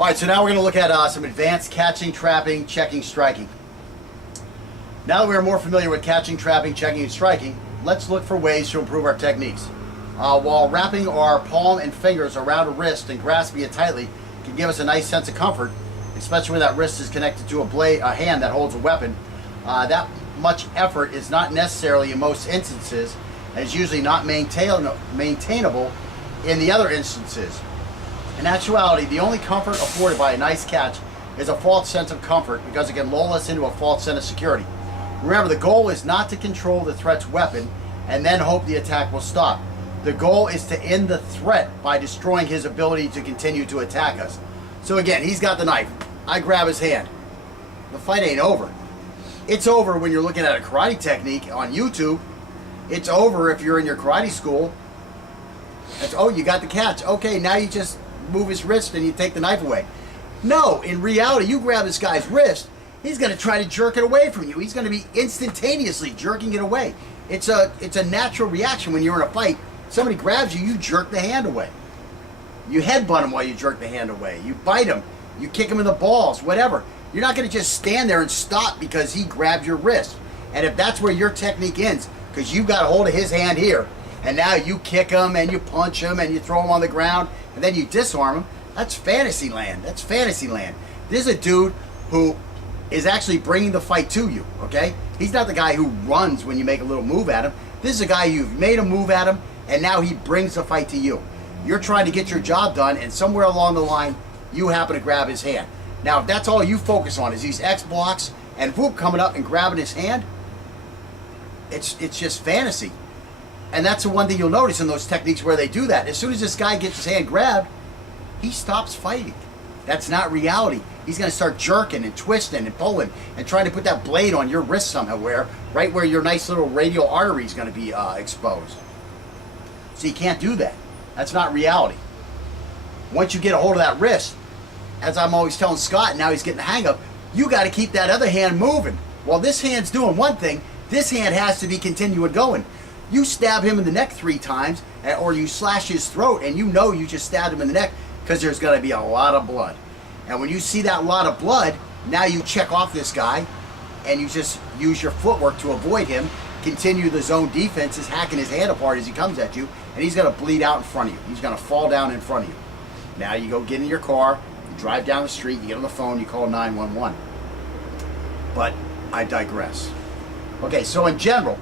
All right, so now we're going to look at some advanced catching, trapping, checking, striking. Now that we're more familiar with catching, trapping, checking, and striking, let's look for ways to improve our techniques. While wrapping our palm and fingers around a wrist and grasping it tightly can give us a nice sense of comfort, especially when that wrist is connected to a hand that holds a weapon, that much effort is not necessarily in most instances, and is usually not maintainable in the other instances. In actuality, the only comfort afforded by a nice catch is a false sense of comfort because it can lull us into a false sense of security. Remember, the goal is not to control the threat's weapon and then hope the attack will stop. The goal is to end the threat by destroying his ability to continue to attack us. So again, he's got the knife. I grab his hand. The fight ain't over. It's over when you're looking at a karate technique on YouTube. It's over if you're in your karate school. It's, oh, you got the catch. Okay, now you just move his wrist and you take the knife away. No, in reality, you grab this guy's wrist, he's going to try to jerk it away from you. He's going to be instantaneously jerking it away. It's a natural reaction when you're in a fight. Somebody grabs you, you jerk the hand away. You headbutt him while you jerk the hand away. You bite him. You kick him in the balls, whatever. You're not going to just stand there and stop because he grabbed your wrist. And if that's where your technique ends, because you got a hold of his hand here, and now you kick him and you punch him and you throw him on the ground and then you disarm him, that's fantasy land. That's fantasy land. This is a dude who is actually bringing the fight to you, okay? He's not the guy who runs when you make a little move at him. This is a guy you've made a move at him and now he brings the fight to you. You're trying to get your job done and somewhere along the line you happen to grab his hand. Now if that's all you focus on is these X blocks and whoop coming up and grabbing his hand, it's just fantasy. And that's the one thing you'll notice in those techniques where they do that. As soon as this guy gets his hand grabbed, he stops fighting. That's not reality. He's going to start jerking and twisting and pulling and trying to put that blade on your wrist somewhere, right where your nice little radial artery is going to be exposed. So you can't do that. That's not reality. Once you get a hold of that wrist, as I'm always telling Scott, now he's getting the hang of, you got to keep that other hand moving. While this hand's doing one thing, this hand has to be continuing going. You stab him in the neck 3 times, or you slash his throat, and you know you just stabbed him in the neck because there's going to be a lot of blood. And when you see that lot of blood, now you check off this guy, and you just use your footwork to avoid him, continue the zone defenses, hacking his hand apart as he comes at you, and he's going to bleed out in front of you. He's going to fall down in front of you. Now you go get in your car, you drive down the street, you get on the phone, you call 911. But I digress. Okay, so in general,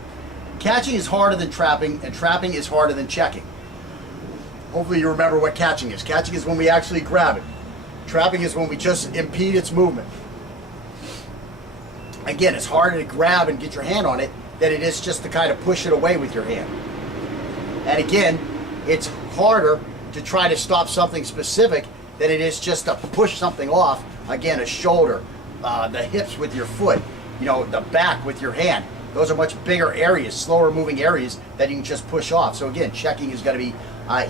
catching is harder than trapping, and trapping is harder than checking. Hopefully you remember what catching is. Catching is when we actually grab it. Trapping is when we just impede its movement. Again, it's harder to grab and get your hand on it than it is just to kind of push it away with your hand. And again, it's harder to try to stop something specific than it is just to push something off. Again, a shoulder, the hips with your foot, you know, the back with your hand. Those are much bigger areas, slower moving areas that you can just push off. So again, checking is going to be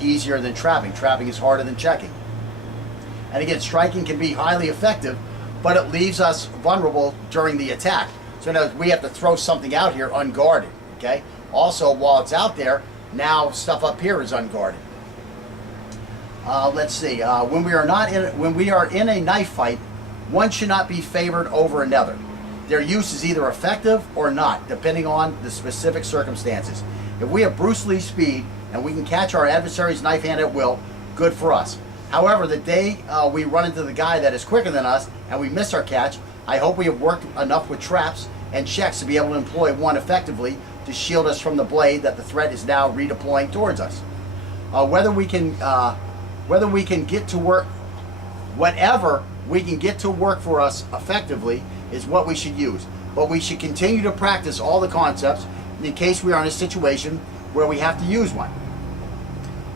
easier than trapping. Trapping is harder than checking. And again, striking can be highly effective, but it leaves us vulnerable during the attack. So now we have to throw something out here unguarded, okay? Also, while it's out there, now stuff up here is unguarded. Let's see, when we are in a knife fight, one should not be favored over another. Their use is either effective or not, depending on the specific circumstances. If we have Bruce Lee speed and we can catch our adversary's knife hand at will, good for us. However, the day we run into the guy that is quicker than us and we miss our catch, I hope we have worked enough with traps and checks to be able to employ one effectively to shield us from the blade that the threat is now redeploying towards us. Whatever we can get to work for us effectively is what we should use. But we should continue to practice all the concepts in case we are in a situation where we have to use one.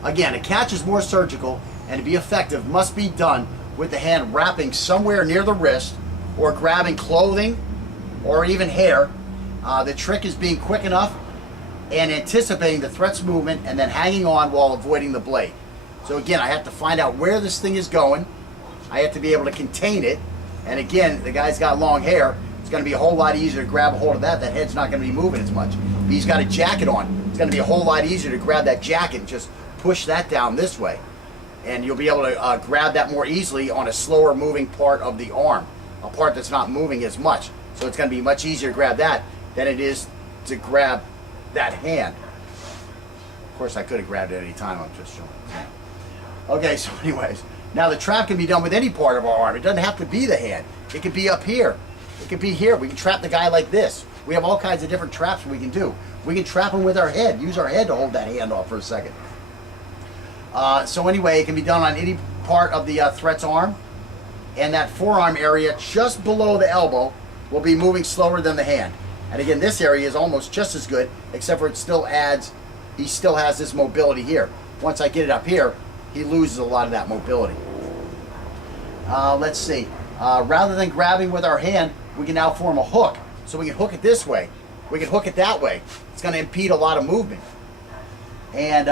Again, a catch is more surgical, and to be effective must be done with the hand wrapping somewhere near the wrist or grabbing clothing or even hair. The trick is being quick enough and anticipating the threat's movement and then hanging on while avoiding the blade. So again, I have to find out where this thing is going. I have to be able to contain it. And again, the guy's got long hair. It's going to be a whole lot easier to grab a hold of that. That head's not going to be moving as much. If he's got a jacket on, it's going to be a whole lot easier to grab that jacket and just push that down this way. and you'll be able to grab that more easily on a slower moving part of the arm, a part that's not moving as much. So it's going to be much easier to grab that than it is to grab that hand. Of course, I could have grabbed it at any time. I'm just showing. Okay, so anyways, now the trap can be done with any part of our arm. It doesn't have to be the hand. It could be up here. It could be here. We can trap the guy like this. We have all kinds of different traps we can do. We can trap him with our head. Use our head to hold that hand off for a second. So anyway, it can be done on any part of the threat's arm. And that forearm area just below the elbow will be moving slower than the hand. And again, this area is almost just as good, except for it still adds, he still has this mobility here. Once I get it up here, he loses a lot of that mobility. Let's see. Rather than grabbing with our hand, we can now form a hook. So we can hook it this way. We can hook it that way. It's going to impede a lot of movement. And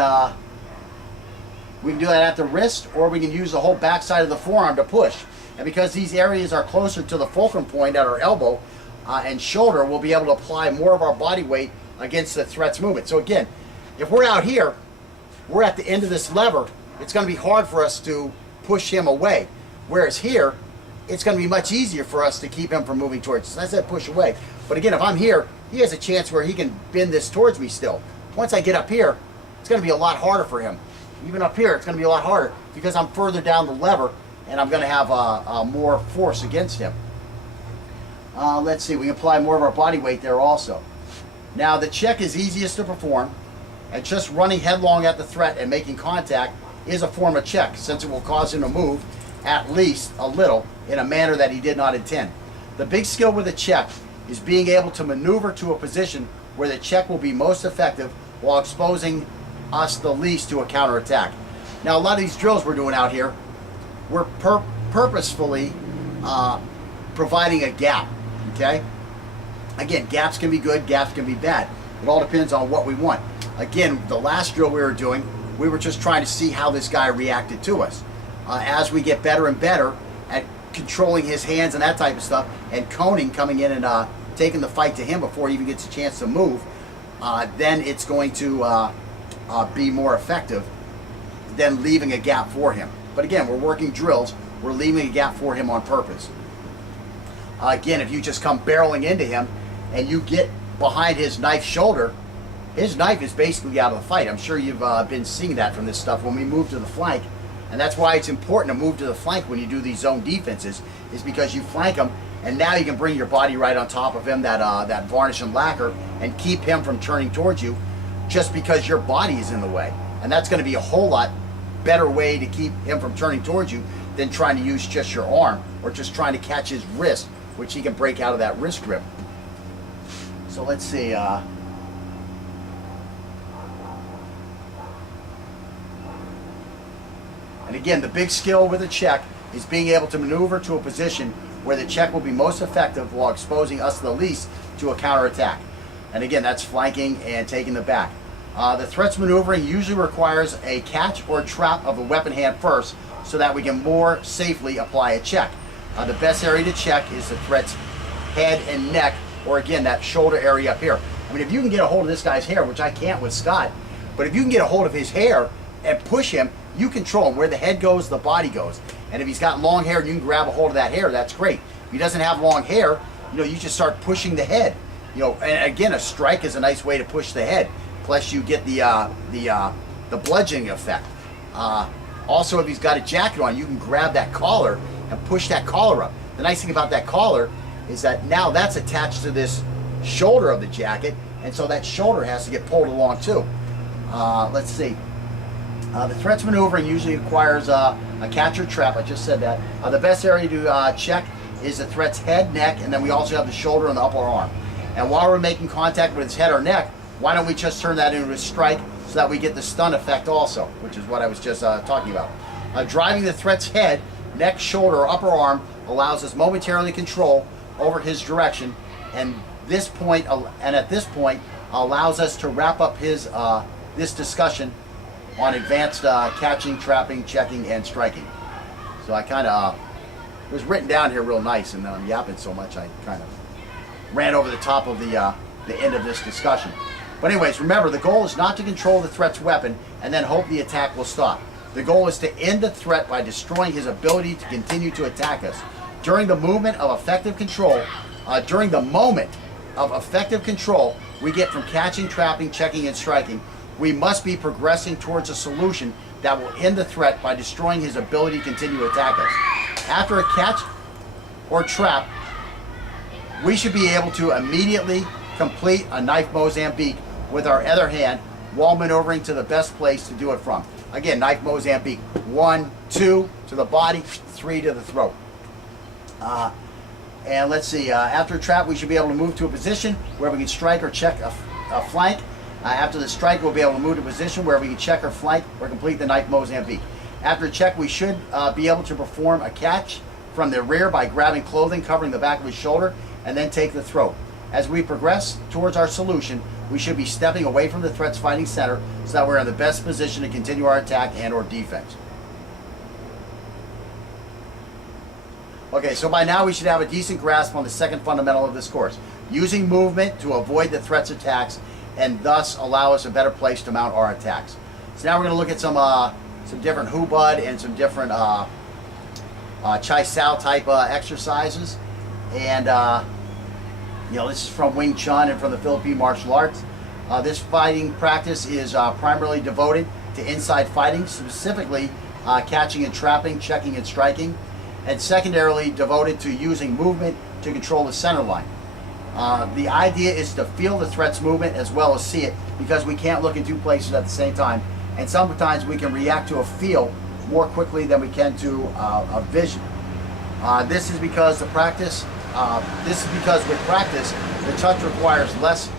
we can do that at the wrist, or we can use the whole backside of the forearm to push. And because these areas are closer to the fulcrum point at our elbow and shoulder, we'll be able to apply more of our body weight against the threat's movement. So again, if we're out here, we're at the end of this lever, it's going to be hard for us to push him away. Whereas here, it's going to be much easier for us to keep him from moving towards us. I said push away. But again, if I'm here, he has a chance where he can bend this towards me still. Once I get up here, it's going to be a lot harder for him. Even up here, it's going to be a lot harder because I'm further down the lever and I'm going to have more force against him. Let's see, we can apply more of our body weight there also. Now, the check is easiest to perform, and just running headlong at the threat and making contact is a form of check, since it will cause him to move at least a little in a manner that he did not intend. The big skill with a check is being able to maneuver to a position where the check will be most effective while exposing us the least to a counterattack. Now, a lot of these drills we're doing out here, we're purposefully providing a gap, okay? Again, gaps can be good, gaps can be bad. It all depends on what we want. Again, the last drill we were doing, we were just trying to see how this guy reacted to us. As we get better and better at controlling his hands and that type of stuff, and coning, coming in and taking the fight to him before he even gets a chance to move, then it's going to be more effective than leaving a gap for him. But again, we're working drills, we're leaving a gap for him on purpose. Again, if you just come barreling into him and you get behind his knife shoulder, his knife is basically out of the fight. I'm sure you've been seeing that from this stuff when we move to the flank. And that's why it's important to move to the flank when you do these zone defenses, is because you flank him, and now you can bring your body right on top of him, that varnish and lacquer, and keep him from turning towards you just because your body is in the way. And that's going to be a whole lot better way to keep him from turning towards you than trying to use just your arm or just trying to catch his wrist, which he can break out of that wrist grip. So let's see. And again, the big skill with a check is being able to maneuver to a position where the check will be most effective while exposing us the least to a counterattack. And again, that's flanking and taking the back. The threat's maneuvering usually requires a catch or trap of the weapon hand first, so that we can more safely apply a check. The best area to check is the threat's head and neck, or again, that shoulder area up here. I mean, if you can get a hold of this guy's hair, which I can't with Scott, but if you can get a hold of his hair and push him, you control him. Where the head goes, the body goes. And if he's got long hair and you can grab a hold of that hair, that's great. If he doesn't have long hair, you just start pushing the head. And again, a strike is a nice way to push the head. Plus, you get the bludgeoning effect. Also, if he's got a jacket on, you can grab that collar and push that collar up. The nice thing about that collar is that now that's attached to this shoulder of the jacket, and so that shoulder has to get pulled along too. Let's see. The threat's maneuvering usually requires a catch or trap. I just said that. The best area to check is the threat's head, neck, and then we also have the shoulder and the upper arm. And while we're making contact with his head or neck, why don't we just turn that into a strike so that we get the stun effect also, which is what I was just talking about. Driving the threat's head, neck, shoulder, or upper arm allows us momentarily control over his direction, and at this point allows us to wrap up this discussion on advanced catching, trapping, checking, and striking. So I kind of, it was written down here real nice, and I'm yapping so much I kind of ran over the top of the end of this discussion. But anyways, remember, the goal is not to control the threat's weapon and then hope the attack will stop. The goal is to end the threat by destroying his ability to continue to attack us. During the moment of effective control, we get from catching, trapping, checking, and striking. We must be progressing towards a solution that will end the threat by destroying his ability to continue to attack us. After a catch or trap, we should be able to immediately complete a knife Mozambique with our other hand while maneuvering to the best place to do it from. Again, knife Mozambique. 1, 2 to the body, 3 to the throat. And let's see, after a trap, we should be able to move to a position where we can strike or check a flank. After the strike, we'll be able to move to a position where we can check or flank or complete the knife Mozambique. After a check, we should be able to perform a catch from the rear by grabbing clothing, covering the back of his shoulder, and then take the throat. As we progress towards our solution, we should be stepping away from the threat's fighting center so that we're in the best position to continue our attack and or defense. Okay, so by now we should have a decent grasp on the second fundamental of this course. Using movement to avoid the threat's attacks and thus allow us a better place to mount our attacks. So now we're going to look at some different hubud and some different Chai Sao type exercises. And this is from Wing Chun and from the Philippine martial arts. This fighting practice is primarily devoted to inside fighting, specifically catching and trapping, checking and striking, and secondarily devoted to using movement to control the center line. The idea is to feel the threat's movement as well as see it, because we can't look in two places at the same time, and sometimes we can react to a feel more quickly than we can to a vision. This is because with practice, the touch requires less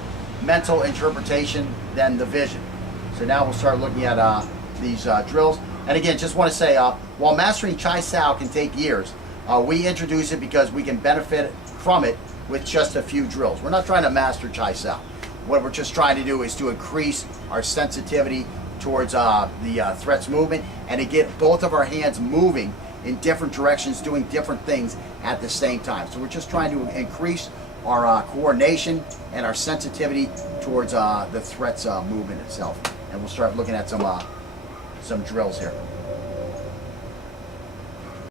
mental interpretation than the vision. So now we'll start looking at these drills. And again, just want to say, while mastering Chai Sao can take years, we introduce it because we can benefit from it with just a few drills. We're not trying to master Chai Sao. What we're just trying to do is to increase our sensitivity towards the threat's movement and to get both of our hands moving in different directions, doing different things at the same time. So we're just trying to increase our coordination and our sensitivity towards the threat's movement itself. And we'll start looking at some drills here.